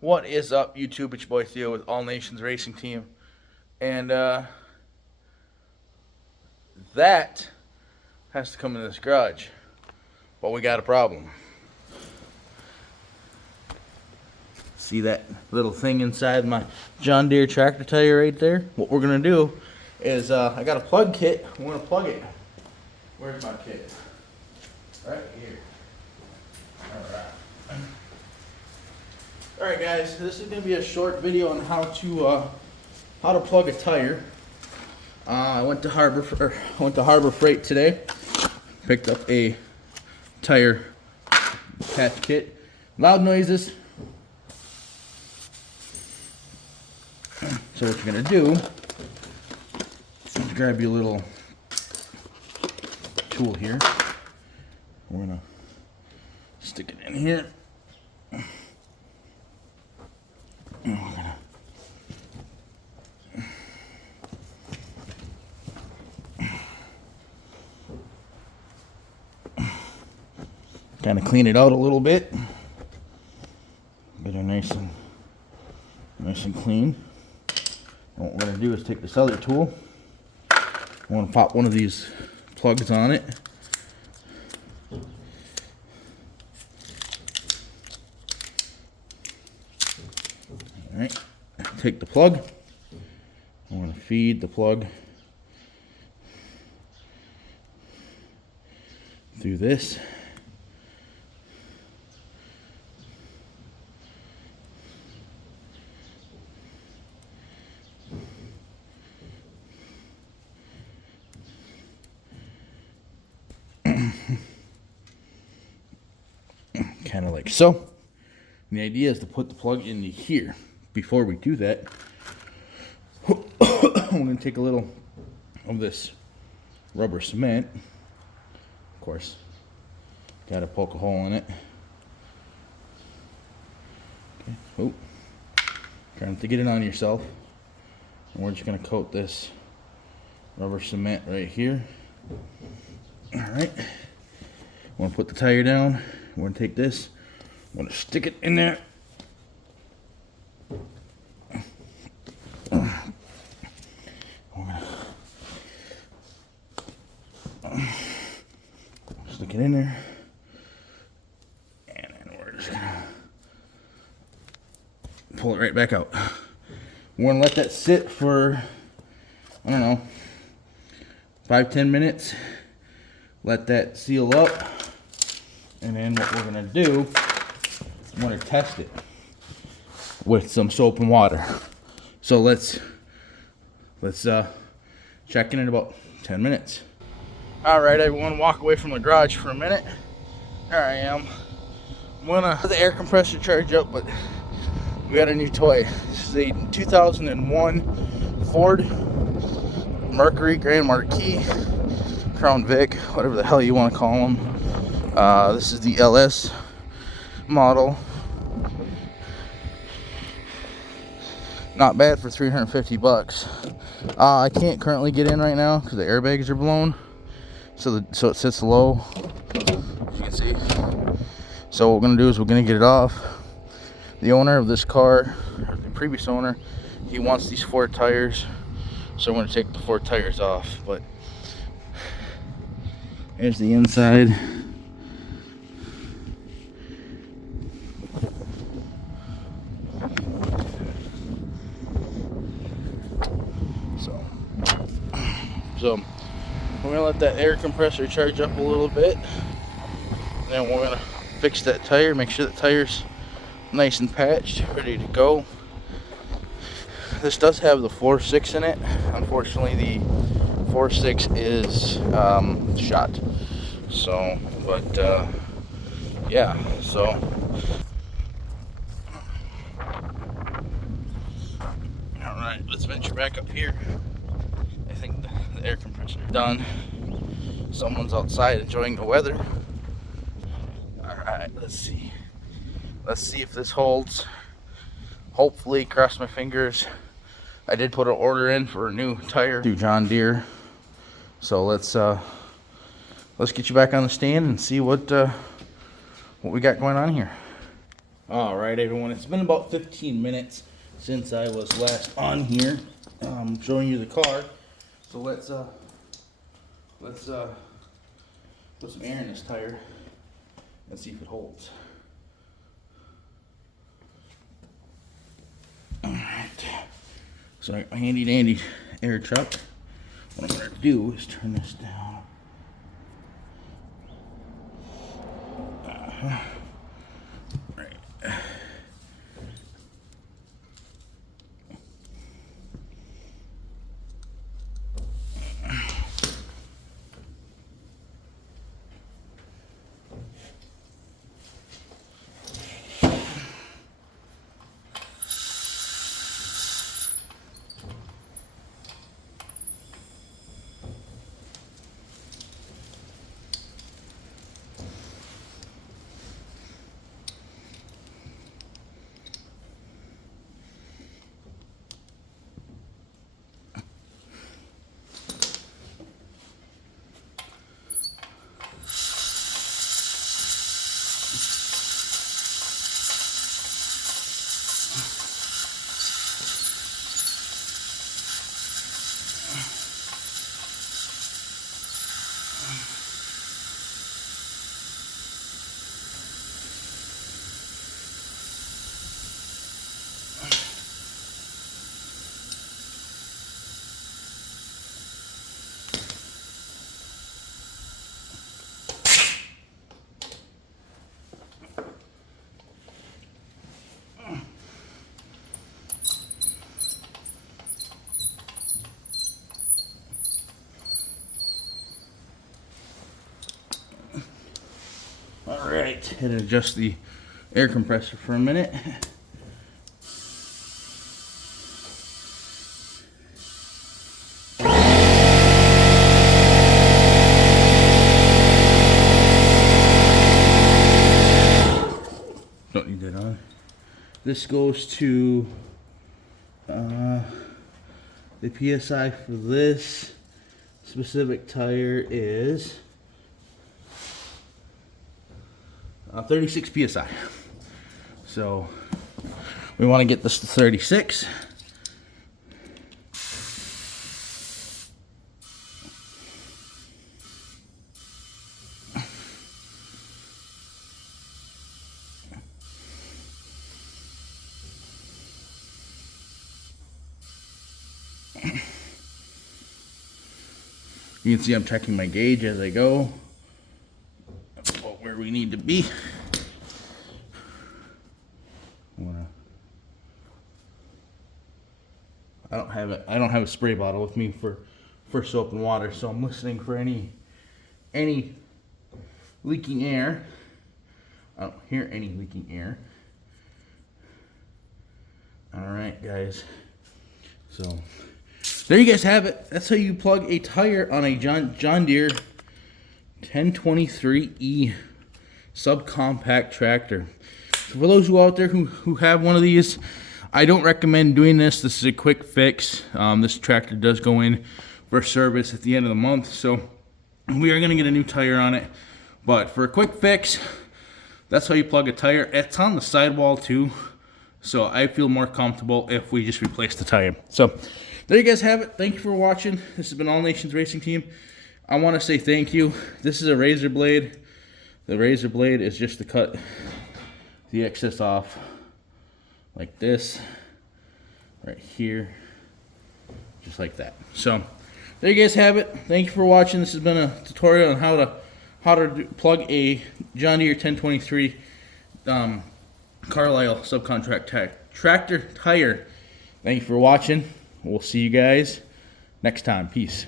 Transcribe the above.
What is up, YouTube? It's your boy Theo with All Nations Racing Team. And that has to come in this garage. But we got a problem. See that little thing inside my John Deere tractor tire right there? What we're going to do is, I got a plug kit. I'm going to plug it. Where's my kit? Right here. Alright guys, this is going to be a short video on how to plug a tire. I went to Harbor Freight today. Picked up a tire patch kit. Loud noises. So what you're going to do is grab your little tool here. We're going to stick it in here. And we're going to kind of clean it out a little bit. Get it nice and clean. And what we're going to do is take this other tool. I want to pop one of these plugs on it. Alright, take the plug. I'm going to feed the plug through this. Kind of like so. And the idea is to put the plug into here. Before we do that, I'm going to take a little of this rubber cement. Of course, got to poke a hole in it. Okay. Oh, try not to get it on yourself. And we're just going to coat this rubber cement right here. All right. I'm going to put the tire down. I'm going to take this. I'm going to stick it in there. Stick it in there, and then we're just gonna pull it right back out. We're gonna let that sit for, I don't know, 5-10 minutes. Let that seal up, and then what we're gonna do, I'm gonna test it with some soap and water. So let's check in about 10 minutes. Alright, everyone, walk away from the garage for a minute. There I am. I'm gonna let the air compressor charge up, but we got a new toy. This is a 2001 Ford Mercury Grand Marquis, Crown Vic, whatever the hell you want to call them. This is the LS model. Not bad for 350 bucks. I can't currently get in right now because the airbags are blown. So it sits low, as you can see. So what we're going to do is we're going to get it off. The owner of this car, or the previous owner, he wants these 4 tires. So I'm going to take the 4 tires off. But here's the inside. So we're gonna let that air compressor charge up a little bit, and then we're gonna fix that tire, make sure the tire's nice and patched, ready to go. This does have the 4.6 in it. Unfortunately, the 4.6 is shot. So, but yeah. So all right, let's venture back up here. I think the air compressor is done. Someone's outside enjoying the weather. Alright, let's see. Let's see if this holds. Hopefully, cross my fingers. I did put an order in for a new tire through John Deere. So let's get you back on the stand and see what we got going on here. All right, everyone. It's been about 15 minutes since I was last on here, showing you the car. So let's put some air in this tire and see if it holds. All right. So my handy dandy air truck. What I'm gonna do is turn this down. Right. All right, and adjust the air compressor for a minute. Don't need that on. This goes to the PSI for this specific tire is 36 PSI. So we want to get this to 36. You can see I'm checking my gauge as I go, about where we need to be. I don't have a spray bottle with me for soap and water, so I'm listening for any leaking air. I don't hear any leaking air. All right, guys. So there you guys have it. That's how you plug a tire on a John Deere 1023E subcompact tractor. So for those who out there who have one of these, I don't recommend doing this. This is a quick fix. This tractor does go in for service at the end of the month, so we are going to get a new tire on it. But for a quick fix, that's how you plug a tire. It's on the sidewall too, so I feel more comfortable if we just replace the tire. So there you guys have it. Thank you for watching. This has been All Nations Racing Team. I want to say thank you. This is a razor blade. The razor blade is just to cut the excess off like this, right here, just like that. So there you guys have it. Thank you for watching. This has been a tutorial on how to plug a John Deere 1023 Carlisle subcontract tractor tire. Thank you for watching. We'll see you guys next time. Peace.